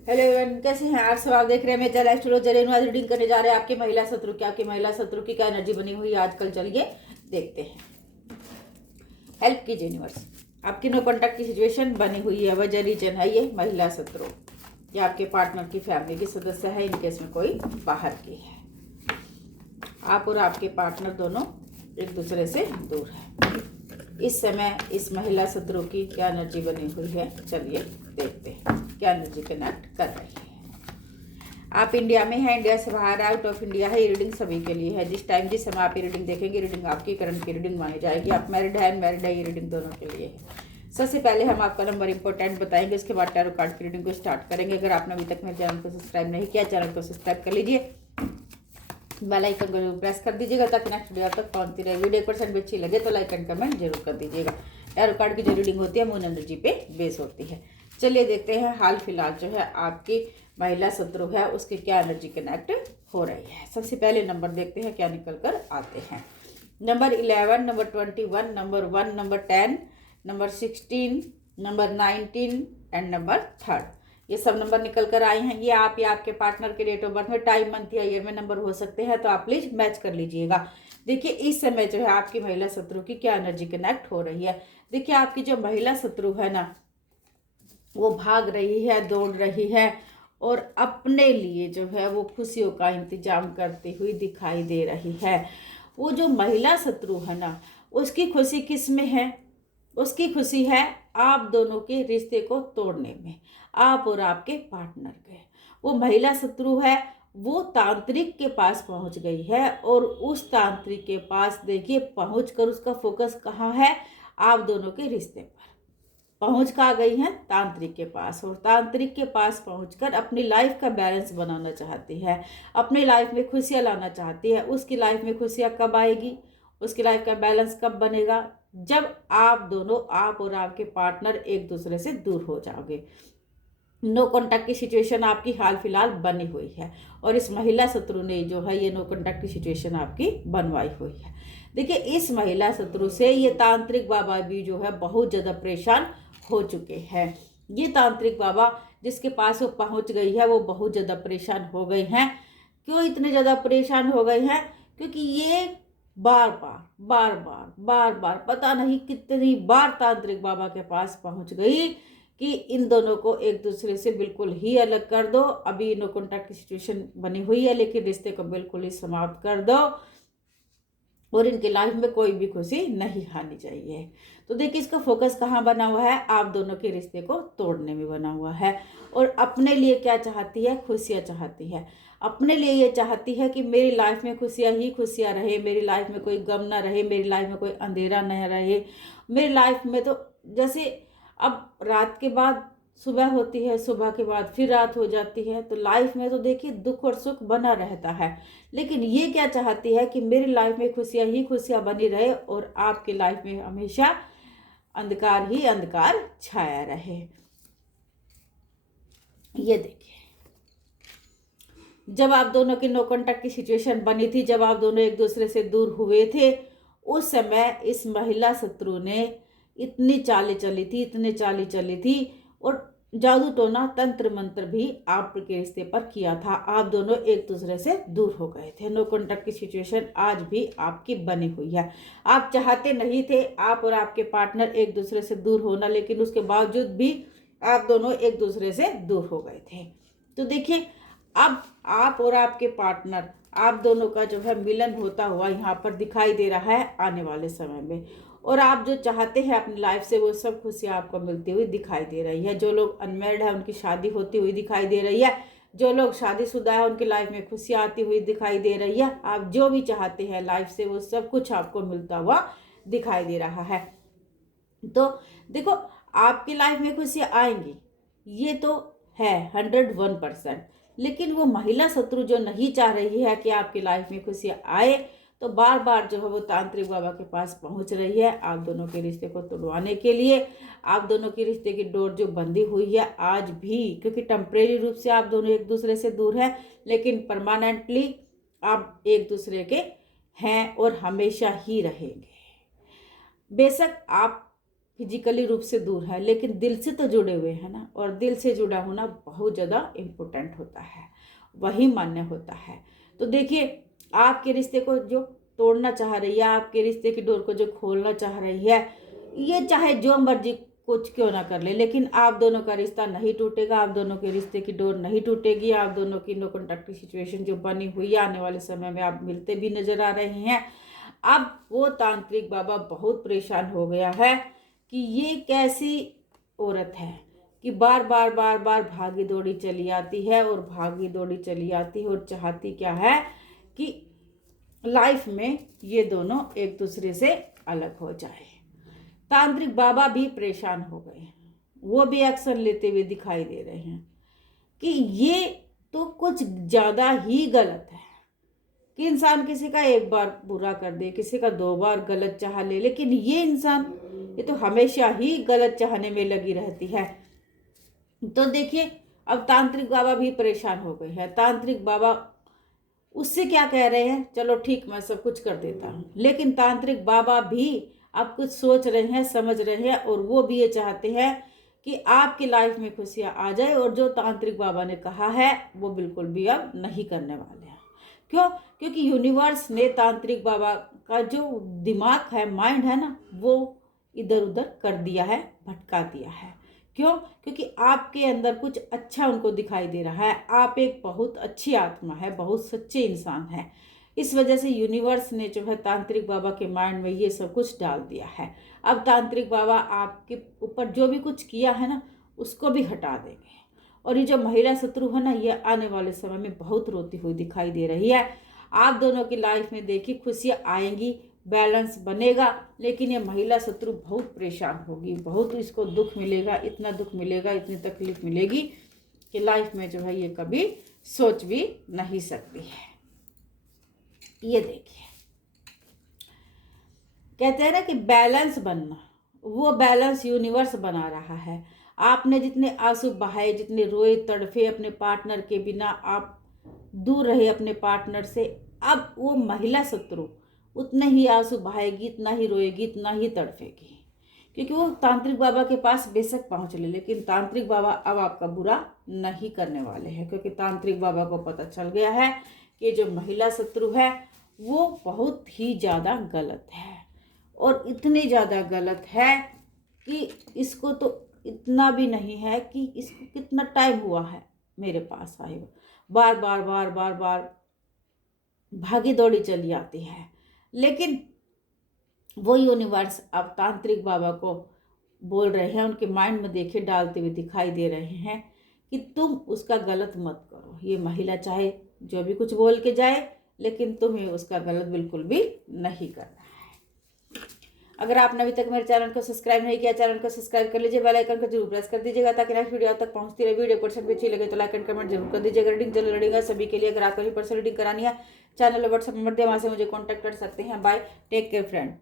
Hello everyone, कैसे हैं आप सब। आप देख रहे हैं मेरे चैनल एस्ट्रोलॉजर जरिए आज रीडिंग करने जा रहे हैं आपके महिला शत्रु की। आपकी महिला शत्रु की क्या एनर्जी बनी हुई है आजकल, चलिए देखते हैं। हेल्प कीजिए यूनिवर्स। आपकी नो कॉन्टैक्ट की सिचुएशन बनी हुई है, वजह रीजन है ये महिला शत्रु या आपके पार्टनर की फैमिली की सदस्य है, इनकेस में कोई बाहर की है। आप और आपके पार्टनर दोनों एक दूसरे से दूर है। इस समय इस महिला शत्रु की क्या एनर्जी बनी हुई है, चलिए देखते हैं क्या एनर्जी कनेक्ट कर रही है। आप इंडिया में हैं, इंडिया से बाहर आउट ऑफ इंडिया है, ये रीडिंग सभी के लिए है। जिस समय आप ये रीडिंग देखेंगे, रीडिंग आपकी करंट की रीडिंग मानी जाएगी। आप मैरिड है, अनमैरिड है, ये रीडिंग दोनों के लिए है। सबसे पहले हम आपका नंबर इंपॉर्टेंट बताएंगे, उसके बाद टैरो कार्ड की रीडिंग को स्टार्ट करेंगे। अगर आपने अभी तक मेरे चैनल को सब्सक्राइब नहीं किया, चैनल को सब्सक्राइब कर लीजिए, बेल आइकन को जरूर प्रेस कर दीजिएगा ताकि नेक्स्ट वीडियो तक पहुंचती रहे। वीडियो 1% भी अच्छी लगे तो लाइक एंड कमेंट जरूर कर दीजिएगा। टैरो कार्ड की जो रीडिंग होती है मून एनर्जी पे बेस होती है। चलिए देखते हैं हाल फिलहाल जो है आपकी महिला शत्रु है उसकी क्या एनर्जी कनेक्ट हो रही है। सबसे पहले नंबर देखते हैं क्या निकल कर आते हैं। Number 11, number 21, number 1, number 10, number 16, number 19 and number 3। ये सब नंबर निकल कर आए हैं। ये आप या आपके पार्टनर के डेट ऑफ बर्थ में, टाइम, मंथ या ईयर में नंबर हो सकते हैं, तो आप प्लीज मैच कर लीजिएगा। देखिए इस समय जो है आपकी महिला शत्रु की क्या एनर्जी कनेक्ट हो रही है। देखिए आपकी जो महिला शत्रु है ना, वो भाग रही है, दौड़ रही है और अपने लिए जो है वो खुशियों का इंतजाम करती हुई दिखाई दे रही है। वो जो महिला शत्रु है ना, उसकी खुशी किस में है? उसकी खुशी है आप दोनों के रिश्ते को तोड़ने में, आप और आपके पार्टनर के। वो महिला शत्रु है, वो तांत्रिक के पास पहुंच गई है और उस तांत्रिक के पास देखिए पहुंचकर उसका फोकस कहाँ है? आप दोनों के रिश्ते पर पहुंच का गई हैं तांत्रिक के पास, और तांत्रिक के पास पहुंचकर अपनी लाइफ का बैलेंस बनाना चाहती है, अपनी लाइफ में खुशियां लाना चाहती है। उसकी लाइफ में खुशियां कब आएगी, उसकी लाइफ का बैलेंस कब बनेगा? जब आप दोनों, आप और आपके पार्टनर एक दूसरे से दूर हो जाओगे। नो कॉन्टैक्ट की सिचुएशन आपकी हाल फिलहाल बनी हुई है और इस महिला शत्रु ने जो है ये नो कॉन्टैक्ट की सिचुएशन आपकी बनवाई हुई है। देखिए इस महिला शत्रु से ये तांत्रिक बाबा भी जो है बहुत ज़्यादा परेशान हो चुके हैं। ये तांत्रिक बाबा जिसके पास वो पहुंच गई है वो बहुत ज़्यादा परेशान हो गई हैं। क्यों इतने ज़्यादा परेशान हो गई हैं? क्योंकि ये बार बार पता नहीं कितनी बार तांत्रिक बाबा के पास पहुंच गई कि इन दोनों को एक दूसरे से बिल्कुल ही अलग कर दो। अभी नो कॉन्टैक्ट की सिचुएशन बनी हुई है लेकिन रिश्ते को बिल्कुल ही समाप्त कर दो और इनकी लाइफ में कोई भी खुशी नहीं आनी चाहिए। तो देखिए इसका फोकस कहाँ बना हुआ है? आप दोनों के रिश्ते को तोड़ने में बना हुआ है। और अपने लिए क्या चाहती है? खुशियाँ चाहती है। अपने लिए ये चाहती है कि मेरी लाइफ में खुशियाँ ही खुशियाँ रहे, मेरी लाइफ में कोई गम ना रहे, मेरी लाइफ में कोई अंधेरा नहीं रहे। मेरी लाइफ में तो जैसे अब रात के बाद सुबह होती है, सुबह के बाद फिर रात हो जाती है, तो लाइफ में तो देखिए दुख और सुख बना रहता है। लेकिन ये क्या चाहती है कि मेरी लाइफ में खुशियाँ ही खुशियाँ बनी रहे और आपकी लाइफ में हमेशा अंधकार ही अंधकार छाया रहे। ये देखिए जब आप दोनों की नो कॉन्टैक्ट की सिचुएशन बनी थी, जब आप दोनों एक दूसरे से दूर हुए थे, उस समय इस महिला शत्रु ने इतनी चालें चली थी, इतने चालें चली थी और जादू टोना तंत्र मंत्र भी आपके रिश्ते पर किया था। आप दोनों एक दूसरे से दूर हो गए थे। नो कॉन्टैक्ट की सिचुएशन आज भी आपकी बनी हुई है। आप चाहते नहीं थे आप और आपके पार्टनर एक दूसरे से दूर होना, लेकिन उसके बावजूद भी आप दोनों एक दूसरे से दूर हो गए थे। तो देखिए अब आप और आपके पार्टनर, आप दोनों का जो है मिलन होता हुआ यहाँ पर दिखाई दे रहा है आने वाले समय में। और आप जो चाहते हैं अपनी लाइफ से वो सब खुशियाँ आपको मिलती हुई दिखाई दे रही है। जो लोग अनमैरिड है उनकी शादी होती हुई दिखाई दे रही है, जो लोग शादीशुदा है उनकी लाइफ में खुशियाँ आती हुई दिखाई दे रही है। आप जो भी चाहते हैं लाइफ से वो सब कुछ आपको मिलता हुआ दिखाई दे रहा है। तो देखो आपकी लाइफ में खुशियाँ आएंगी, ये तो है 101%। लेकिन वो महिला शत्रु जो नहीं चाह रही है कि आपकी लाइफ में खुशियाँ आए, तो बार बार जो है वो तांत्रिक बाबा के पास पहुंच रही है आप दोनों के रिश्ते को तोड़वाने के लिए। आप दोनों के रिश्ते की डोर जो बंधी हुई है आज भी, क्योंकि टेम्परेरी रूप से आप दोनों एक दूसरे से दूर हैं, लेकिन परमानेंटली आप एक दूसरे के हैं और हमेशा ही रहेंगे। बेशक आप फिजिकली रूप से दूर है, लेकिन दिल से तो जुड़े हुए हैं ना, और दिल से जुड़ा होना बहुत ज़्यादा इम्पोर्टेंट होता है, वही मान्य होता है। तो देखिए, आपके रिश्ते को जो तोड़ना चाह रही है, आपके रिश्ते की डोर को जो खोलना चाह रही है, ये चाहे जो मर्जी कुछ क्यों ना कर ले, लेकिन आप दोनों का रिश्ता नहीं टूटेगा, आप दोनों के रिश्ते की डोर नहीं टूटेगी। आप दोनों की नो कॉन्टैक्ट की सिचुएशन जो बनी हुई है, आने वाले समय में आप मिलते भी नजर आ रहे हैं। अब वो तांत्रिक बाबा बहुत परेशान हो गया है कि ये कैसी औरत है कि बार बार बार बार भागी दौड़ी चली आती है, और भागी दौड़ी चली आती है, और चाहती क्या है कि लाइफ में ये दोनों एक दूसरे से अलग हो जाए। तांत्रिक बाबा भी परेशान हो गए, वो भी एक्शन लेते हुए दिखाई दे रहे हैं कि ये तो कुछ ज़्यादा ही गलत है कि इंसान किसी का एक बार बुरा कर दे, किसी का 2 बार गलत चाह ले, लेकिन ये इंसान ये तो हमेशा ही गलत चाहने में लगी रहती है। तो देखिए, अब तांत्रिक बाबा भी परेशान हो गए हैं। तांत्रिक बाबा उससे क्या कह रहे हैं, चलो ठीक मैं सब कुछ कर देता हूँ, लेकिन तांत्रिक बाबा भी अब कुछ सोच रहे हैं, समझ रहे हैं, और वो भी ये चाहते हैं कि आपकी लाइफ में खुशियाँ आ जाए, और जो तांत्रिक बाबा ने कहा है वो बिल्कुल भी अब नहीं करने वाले हैं। क्यों? क्योंकि यूनिवर्स ने तांत्रिक बाबा का जो दिमाग है, माइंड है ना, वो इधर उधर कर दिया है, भटका दिया है। क्यों? क्योंकि आपके अंदर कुछ अच्छा उनको दिखाई दे रहा है। आप एक बहुत अच्छी आत्मा है, बहुत सच्चे इंसान है। इस वजह से यूनिवर्स ने जो है तांत्रिक बाबा के माइंड में ये सब कुछ डाल दिया है। अब तांत्रिक बाबा आपके ऊपर जो भी कुछ किया है ना, उसको भी हटा देंगे। और ये जो महिला शत्रु है ना, ये आने वाले समय में बहुत रोती हुई दिखाई दे रही है। आप दोनों की लाइफ में देखिए खुशियाँ आएंगी, बैलेंस बनेगा, लेकिन ये महिला शत्रु बहुत परेशान होगी, बहुत इसको दुख मिलेगा, इतना दुख मिलेगा, इतनी तकलीफ मिलेगी कि लाइफ में जो है ये कभी सोच भी नहीं सकती है। ये देखिए, कहते हैं ना कि बैलेंस बनना, वो बैलेंस यूनिवर्स बना रहा है। आपने जितने आंसू बहाए, जितने रोए तड़फे अपने पार्टनर के बिना, आप दूर रहे अपने पार्टनर से, अब वो महिला शत्रु उतने ही आंसू बहाएगी, इतना ही रोएगी, इतना ही तड़फेगी, क्योंकि वो तांत्रिक बाबा के पास बेशक पहुंच ले, लेकिन तांत्रिक बाबा अब आपका बुरा नहीं करने वाले हैं, क्योंकि तांत्रिक बाबा को पता चल गया है कि जो महिला शत्रु है वो बहुत ही ज़्यादा गलत है, और इतनी ज़्यादा गलत है कि इसको तो इतना भी नहीं है कि इसको कितना टाइम हुआ है मेरे पास आए हुए, बार बार बार बार बार भागी दौड़ी चली आती है। लेकिन वो यूनिवर्स अब तांत्रिक बाबा को बोल रहे हैं, उनके माइंड में देखे डालते हुए दिखाई दे रहे हैं कि तुम उसका गलत मत करो। ये महिला चाहे जो भी कुछ बोल के जाए, लेकिन तुम्हें उसका गलत बिल्कुल भी नहीं करना है। अगर आपने अभी तक मेरे चैनल को सब्सक्राइब नहीं किया, चैनल को सब्सक्राइब कर लीजिए, बेल आइकन को जरूर प्रेस कर दीजिएगा, ताकि नेक्स्ट वीडियो तक पहुंचती रहे। वीडियो पर्सन भी अच्छी लगे तो लाइक एंड कमेंट जरूर कर दीजिएगा। रीडिंग चल रही है सभी के लिए। अगर आपको भी पर्सन रीडिंग करानी है, चैनल और व्हाट्सएप नंबर दिया, वहाँ से मुझे कॉन्टैक्ट कर सकते हैं। Bye, take care friend.